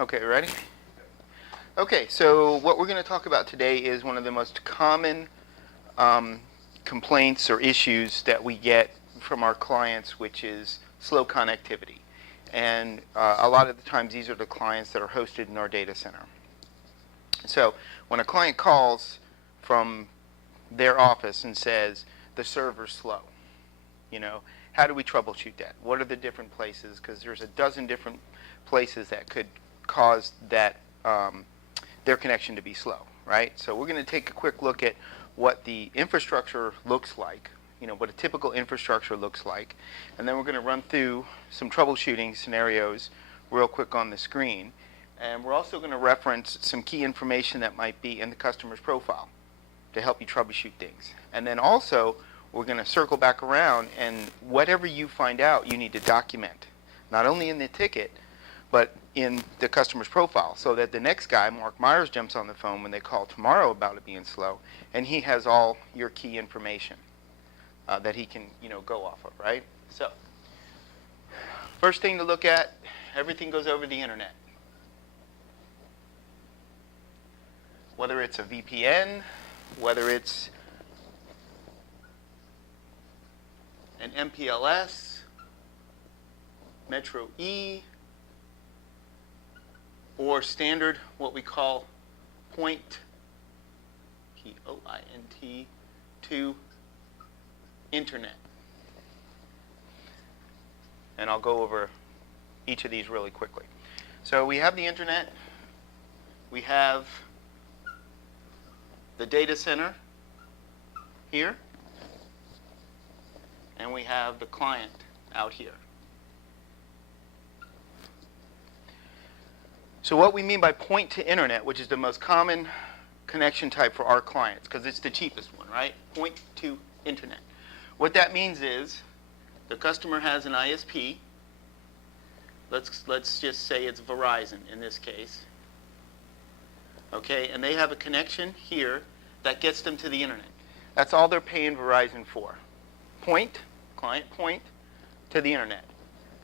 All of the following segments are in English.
Okay, ready? Okay, so what we're going to talk about today is one of the most common complaints or issues that we get from our clients, which is slow connectivity. And a lot of the times these are the clients that are hosted in our data center. So when a client calls from their office and says the server's slow, how do we troubleshoot that? What are the different places? Because there's a dozen different places that could cause that their connection to be slow, right? So we're going to take a quick look at what the infrastructure looks like, what a typical infrastructure looks like, and then we're going to run through some troubleshooting scenarios real quick on the screen. And we're also going to reference some key information that might be in the customer's profile to help you troubleshoot things. And then also, we're going to circle back around, and whatever you find out, you need to document, not only in the ticket, but in the customer's profile, so that the next guy, Mark Myers, jumps on the phone when they call tomorrow about it being slow, and he has all your key information that he can, go off of, right? So, first thing to look at, everything goes over the internet. Whether it's a VPN, whether it's an MPLS, Metro E, or standard, what we call point, P-O-I-N-T, to internet. And I'll go over each of these really quickly. So we have the internet, we have the data center here, and we have the client out here. So what we mean by point to internet, which is the most common connection type for our clients, because it's the cheapest one, right? Point to internet. What that means is the customer has an ISP. Let's just say it's Verizon in this case. Okay, and they have a connection here that gets them to the internet. That's all they're paying Verizon for. Point, client point, to the internet.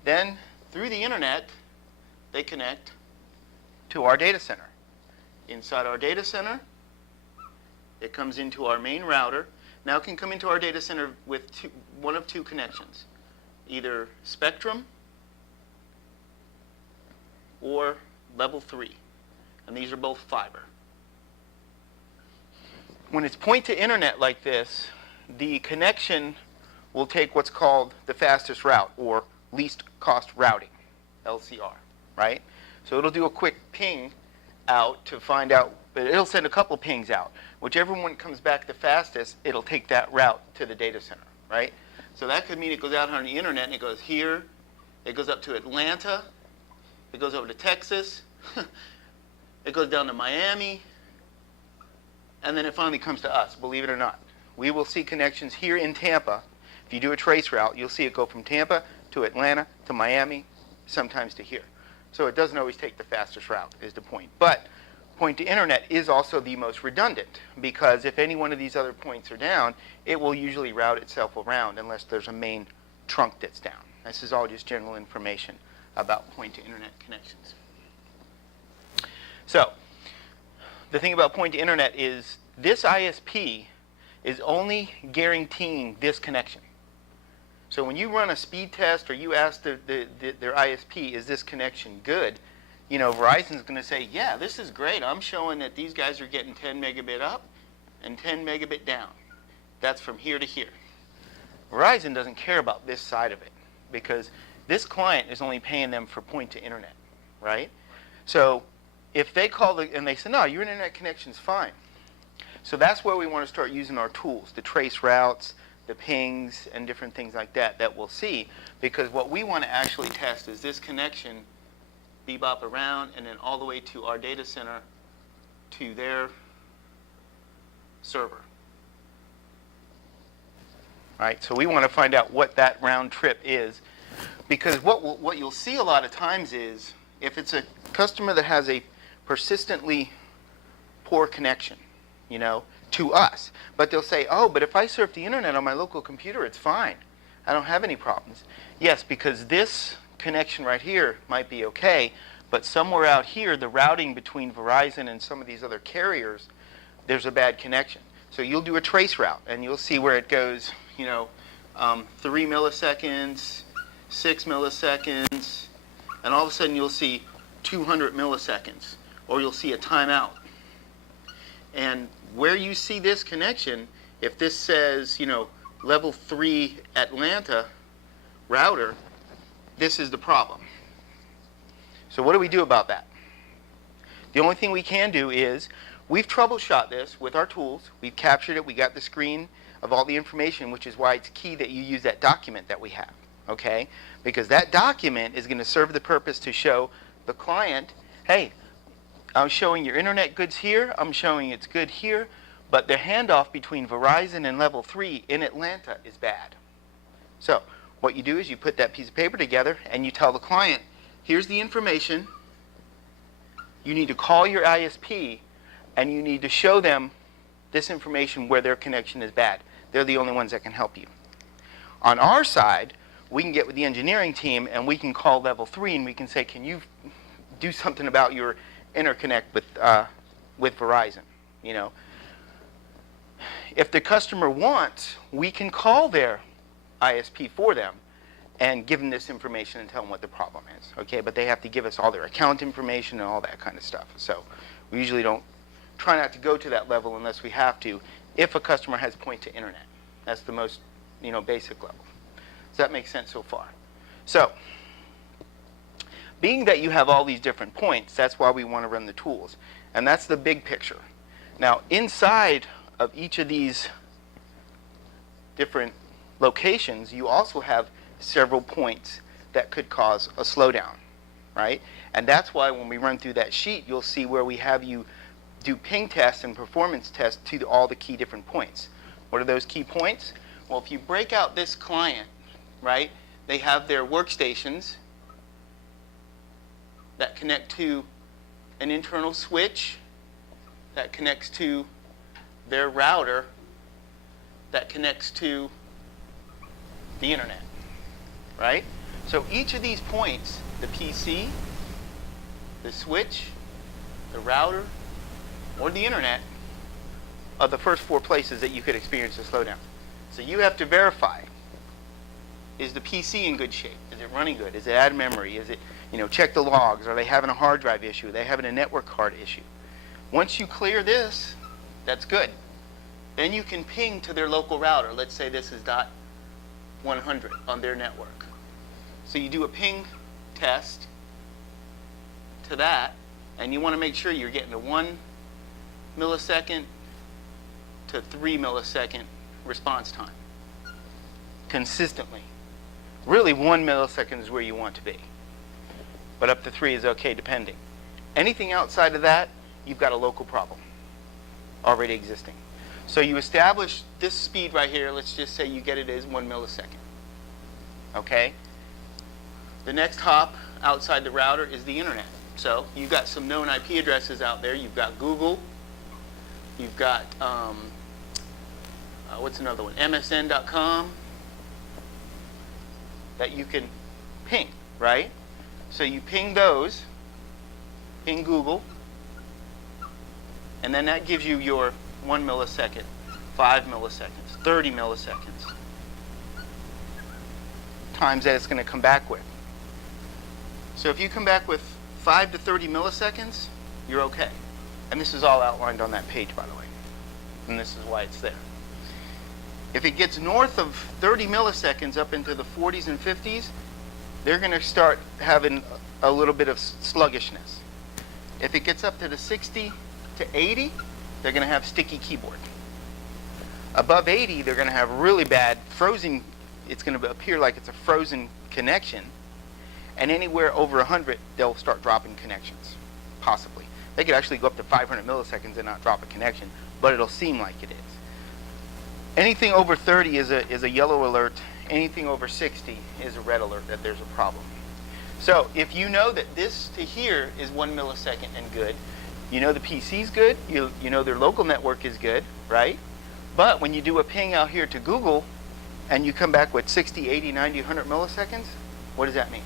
Then, through the internet, they connect to our data center. Inside our data center, it comes into our main router. Now it can come into our data center with one of two connections, either Spectrum or Level 3. And these are both fiber. When it's point to internet like this, the connection will take what's called the fastest route, or least cost routing, LCR, right? So it'll do a quick ping out to find out, but it'll send a couple pings out. Whichever one comes back the fastest, it'll take that route to the data center, right? So that could mean it goes out on the internet and it goes here, it goes up to Atlanta, it goes over to Texas, it goes down to Miami, and then it finally comes to us, believe it or not. We will see connections here in Tampa. If you do a trace route, you'll see it go from Tampa to Atlanta to Miami, sometimes to here. So it doesn't always take the fastest route, is the point. But point to internet is also the most redundant, because if any one of these other points are down, it will usually route itself around unless there's a main trunk that's down. This is all just general information about point to internet connections. So the thing about point to internet is this ISP is only guaranteeing this connection. So when you run a speed test or you ask their ISP, is this connection good? Verizon's going to say, yeah, this is great. I'm showing that these guys are getting 10 megabit up and 10 megabit down. That's from here to here. Verizon doesn't care about this side of it, because this client is only paying them for point to internet, right? So if they call and they say, no, your internet connection's fine. So that's where we want to start using our tools, the trace routes, the pings, and different things like that we'll see, because what we want to actually test is this connection bebop around and then all the way to our data center to their server. Right? So we want to find out what that round trip is, because what you'll see a lot of times is if it's a customer that has a persistently poor connection, to us, but they'll say, oh, but if I surf the internet on my local computer, it's fine. I don't have any problems. Yes, because this connection right here might be okay, but somewhere out here, the routing between Verizon and some of these other carriers, there's a bad connection. So you'll do a trace route, and you'll see where it goes, 3 milliseconds, 6 milliseconds, and all of a sudden you'll see 200 milliseconds, or you'll see a timeout. And where you see this connection, if this says, level 3 Atlanta router, this is the problem. So what do we do about that? The only thing we can do is, we've troubleshot this with our tools. We've captured it. We got the screen of all the information, which is why it's key that you use that document that we have, okay? Because that document is going to serve the purpose to show the client, hey, I'm showing your internet goods here, I'm showing it's good here, but the handoff between Verizon and level 3 in Atlanta is bad. So what you do is you put that piece of paper together and you tell the client, here's the information, you need to call your ISP and you need to show them this information where their connection is bad. They're the only ones that can help you. On our side, we can get with the engineering team and we can call level 3 and we can say, can you do something about your interconnect with Verizon? If the customer wants, we can call their ISP for them and give them this information and tell them what the problem is. Okay, but they have to give us all their account information and all that kind of stuff. So we usually don't try not to go to that level unless we have to, if a customer has point to internet. That's the most basic level. Does that make sense so far? So being that you have all these different points, that's why we want to run the tools. And that's the big picture. Now inside of each of these different locations, you also have several points that could cause a slowdown, right? And that's why when we run through that sheet, you'll see where we have you do ping tests and performance tests to all the key different points. What are those key points? Well, if you break out this client, right, they have their workstations that connect to an internal switch that connects to their router that connects to the internet, right? So each of these points, the PC, the switch, the router, or the internet, are the first 4 places that you could experience a slowdown. So you have to verify, is the PC in good shape? Is it running good? Is it out of memory? Is it, check the logs. Are they having a hard drive issue? Are they having a network card issue? Once you clear this, that's good. Then you can ping to their local router. Let's say this is .100 on their network. So you do a ping test to that, and you want to make sure you're getting the 1 millisecond to 3 millisecond response time consistently. Really 1 millisecond is where you want to be, but up to 3 is okay depending. Anything outside of that, you've got a local problem already existing. So you establish this speed right here. Let's just say you get it as 1 millisecond. Okay? The next hop outside the router is the internet. So you've got some known IP addresses out there. You've got Google. You've got, what's another one? MSN.com that you can ping, right? So you ping those, ping Google, and then that gives you your 1 millisecond, 5 milliseconds, 30 milliseconds times that it's going to come back with. So if you come back with 5 to 30 milliseconds, you're okay. And this is all outlined on that page, by the way. And this is why it's there. If it gets north of 30 milliseconds up into the 40s and 50s, they're going to start having a little bit of sluggishness. If it gets up to the 60 to 80, they're going to have sticky keyboard. Above 80, they're going to have really bad frozen. It's going to appear like it's a frozen connection. And anywhere over 100, they'll start dropping connections, possibly. They could actually go up to 500 milliseconds and not drop a connection, but it'll seem like it is. Anything over 30 is a yellow alert. Anything over 60 is a red alert that there's a problem. So if you know that this to here is 1 millisecond and good, you know the PC's good, you know their local network is good, right? But when you do a ping out here to Google and you come back with 60, 80, 90, 100 milliseconds, what does that mean?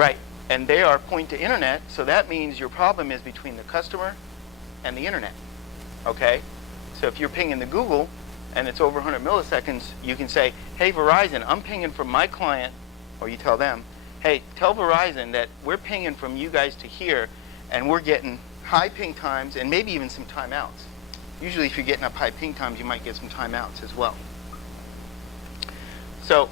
Right, and they are point to internet, so that means your problem is between the customer and the internet, okay? So if you're pinging the Google and it's over 100 milliseconds, you can say, hey Verizon, I'm pinging from my client, or you tell them, hey, tell Verizon that we're pinging from you guys to here, and we're getting high ping times and maybe even some timeouts. Usually if you're getting up high ping times, you might get some timeouts as well. So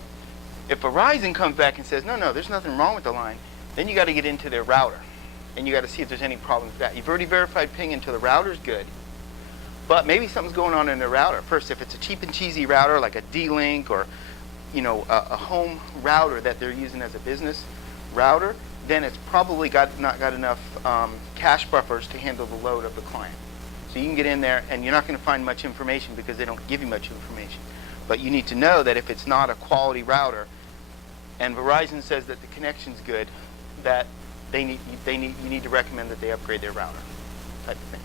if Verizon comes back and says, no, there's nothing wrong with the line, then you got to get into their router, and you got to see if there's any problems with that. You've already verified ping into the router's good, but maybe something's going on in the router. First, if it's a cheap and cheesy router like a D-Link or a home router that they're using as a business router, then it's probably not got enough cache buffers to handle the load of the client. So you can get in there and you're not going to find much information because they don't give you much information. But you need to know that if it's not a quality router and Verizon says that the connection's good, that you need to recommend that they upgrade their router, type of thing.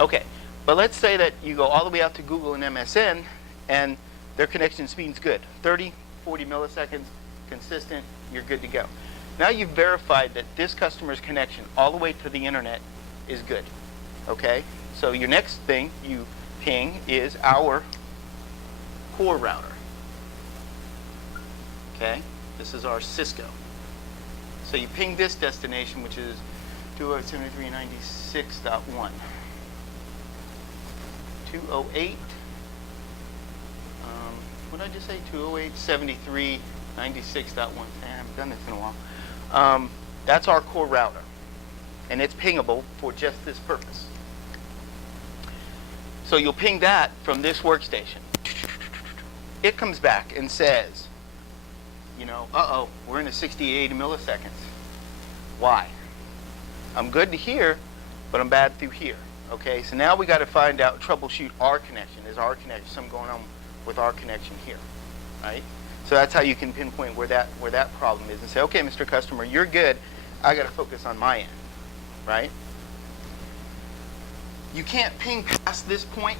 Okay, but let's say that you go all the way out to Google and MSN and their connection speed's good, 30, 40 milliseconds, consistent, you're good to go. Now you've verified that this customer's connection all the way to the internet is good, okay? So your next thing you ping is our core router, okay? This is our Cisco. So you ping this destination, which is 208.73.96.1. 208, what did I just say? 208.73.96.1. I haven't done this in a while. That's our core router, and it's pingable for just this purpose. So you'll ping that from this workstation. It comes back and says, uh-oh, we're in the 60, 80 milliseconds. Why? I'm good to here, but I'm bad through here. Okay, so now we got to find out, troubleshoot our connection. Is our connection something going on with our connection here, right? So that's how you can pinpoint where that problem is and say, okay, Mr. Customer, you're good. I got to focus on my end, right? You can't ping past this point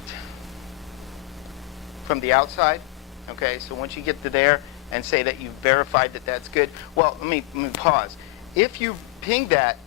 from the outside. Okay, so once you get to there and say that you've verified that that's good, well, let me pause. If you ping that